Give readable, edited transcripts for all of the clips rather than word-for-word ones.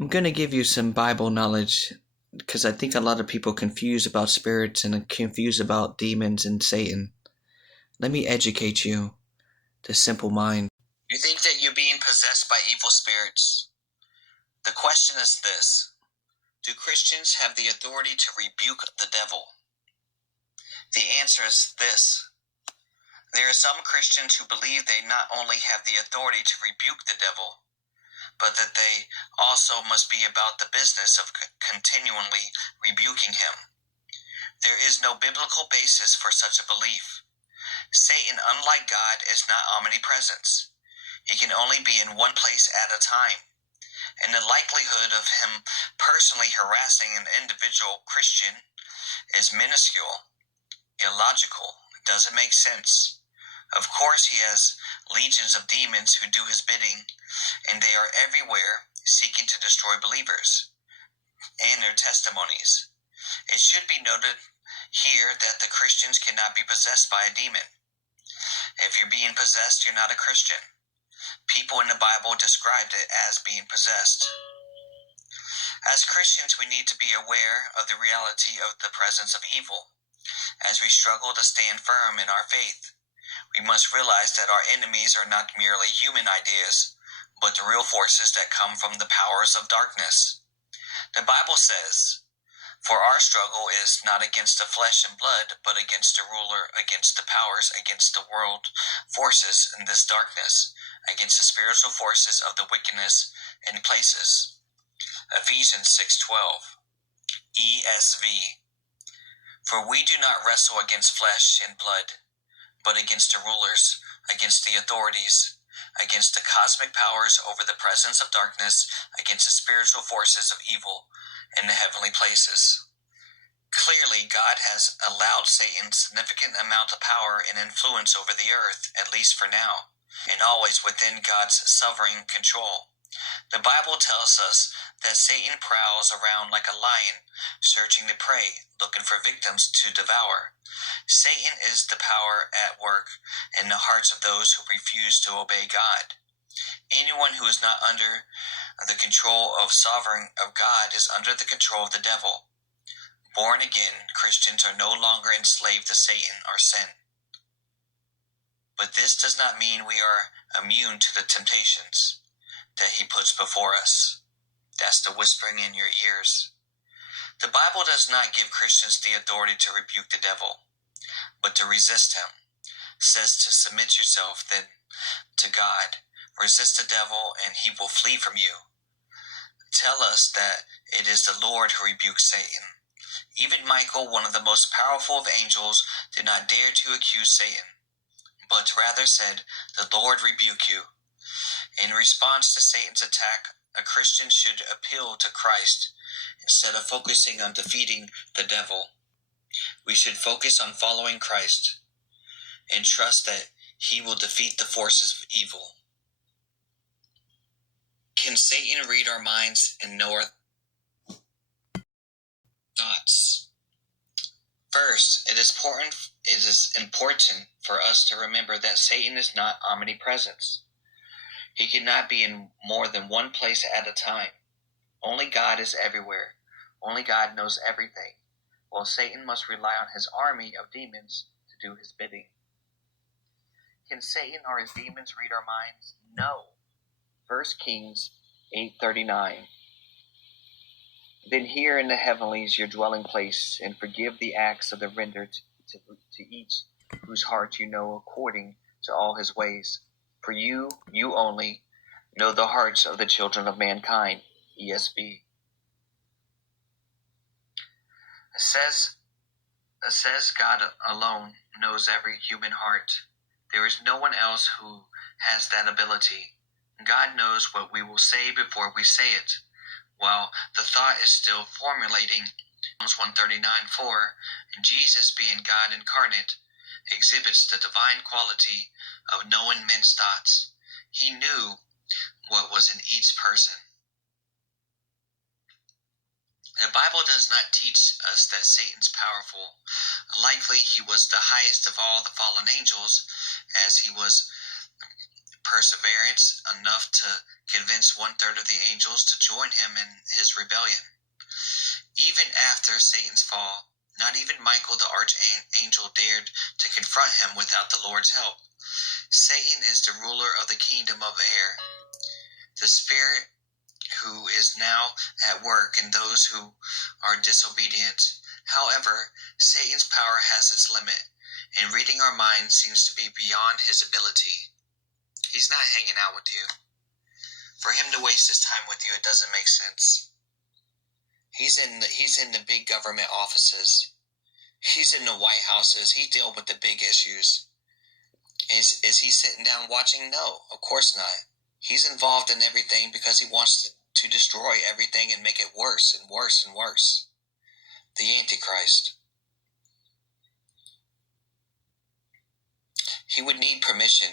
I'm going to give you some Bible knowledge because I think a lot of people confuse about spirits and confuse about demons and Satan. Let me educate you, the simple mind. You think that you're being possessed by evil spirits? The question is this: do Christians have the authority to rebuke the devil? The answer is this: there are some Christians who believe they not only have the authority to rebuke the devil, but that they also must be about the business of continually rebuking him. There is no biblical basis for such a belief. Satan, unlike God, is not omnipresent. He can only be in one place at a time, and the likelihood of him personally harassing an individual Christian is minuscule, illogical, doesn't make sense. Of course, he has legions of demons who do his bidding, and they are everywhere seeking to destroy believers and their testimonies. It should be noted here that the Christians cannot be possessed by a demon. If you're being possessed, you're not a Christian. People in the Bible described it as being possessed. As Christians, we need to be aware of the reality of the presence of evil. As we struggle to stand firm in our faith, we must realize that our enemies are not merely human ideas, but the real forces that come from the powers of darkness. The Bible says, "For our struggle is not against the flesh and blood, but against the ruler, against the powers, against the world forces in this darkness, against the spiritual forces of the wickedness in places." Ephesians 6:12, ESV. "For we do not wrestle against flesh and blood, but against the rulers, against the authorities, against the cosmic powers over the presence of darkness, against the spiritual forces of evil in the heavenly places." Clearly, God has allowed Satan a significant amount of power and influence over the earth, at least for now, and always within God's sovereign control. The Bible tells us that Satan prowls around like a lion, searching the prey, looking for victims to devour. Satan is the power at work in the hearts of those who refuse to obey God. Anyone who is not under the control of sovereign of God is under the control of the devil. Born again Christians are no longer enslaved to Satan or sin. But this does not mean we are immune to the temptations that he puts before us. That's the whispering in your ears. The Bible does not give Christians the authority to rebuke the devil, but to resist him. It says to submit yourself then to God. Resist the devil and he will flee from you. Tell us that it is the Lord who rebukes Satan. Even Michael, one of the most powerful of angels, did not dare to accuse Satan, but rather said, "The Lord rebuke you." In response to Satan's attack, a Christian should appeal to Christ instead of focusing on defeating the devil. We should focus on following Christ and trust that he will defeat the forces of evil. Can Satan read our minds and know our thoughts? First, it is important for us to remember that Satan is not omnipresent. He cannot be in more than one place at a time. Only God is everywhere. Only God knows everything, while Satan must rely on his army of demons to do his bidding. Can Satan or his demons read our minds? No. 1 Kings 8:39. "Then hear in the heavenlies your dwelling place, and forgive the acts of the render to each whose heart you know according to all his ways. For you only, know the hearts of the children of mankind." ESV. It says God alone knows every human heart. There is no one else who has that ability. God knows what we will say before we say it, while the thought is still formulating. Psalms 139:4, Jesus, being God incarnate, exhibits the divine quality of knowing men's thoughts. He knew what was in each person. The Bible does not teach us that Satan's powerful. Likely he was the highest of all the fallen angels, as he was perseverance enough to convince 1/3 of the angels to join him in his rebellion. Even after Satan's fall, not even Michael the archangel dared to confront him without the Lord's help. Satan is the ruler of the kingdom of air, the spirit who is now at work in those who are disobedient. However, Satan's power has its limit, and reading our minds seems to be beyond his ability. He's not hanging out with you. For him to waste his time with you, it doesn't make sense. He's in the big government offices. He's in the White Houses. He's dealing with the big issues. Is he sitting down watching? No, of course not. He's involved in everything because he wants to destroy everything and make it worse and worse and worse. The Antichrist. He would need permission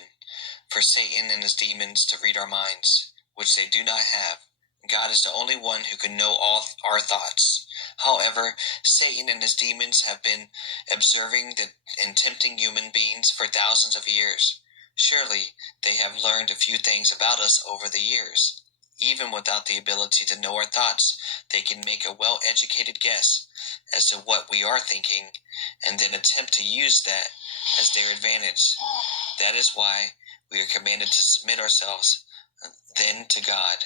for Satan and his demons to read our minds, which they do not have. God is the only one who can know all our thoughts. However, Satan and his demons have been observing and tempting human beings for thousands of years. Surely they have learned a few things about us over the years. Even without the ability to know our thoughts, they can make a well-educated guess as to what we are thinking and then attempt to use that as their advantage. That is why we are commanded to submit ourselves then to God.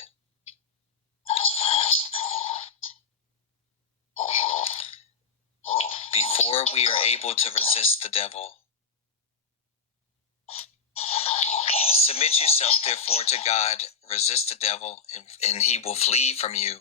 Before we are able to resist the devil. Submit yourself therefore to God, resist the devil, and he will flee from you.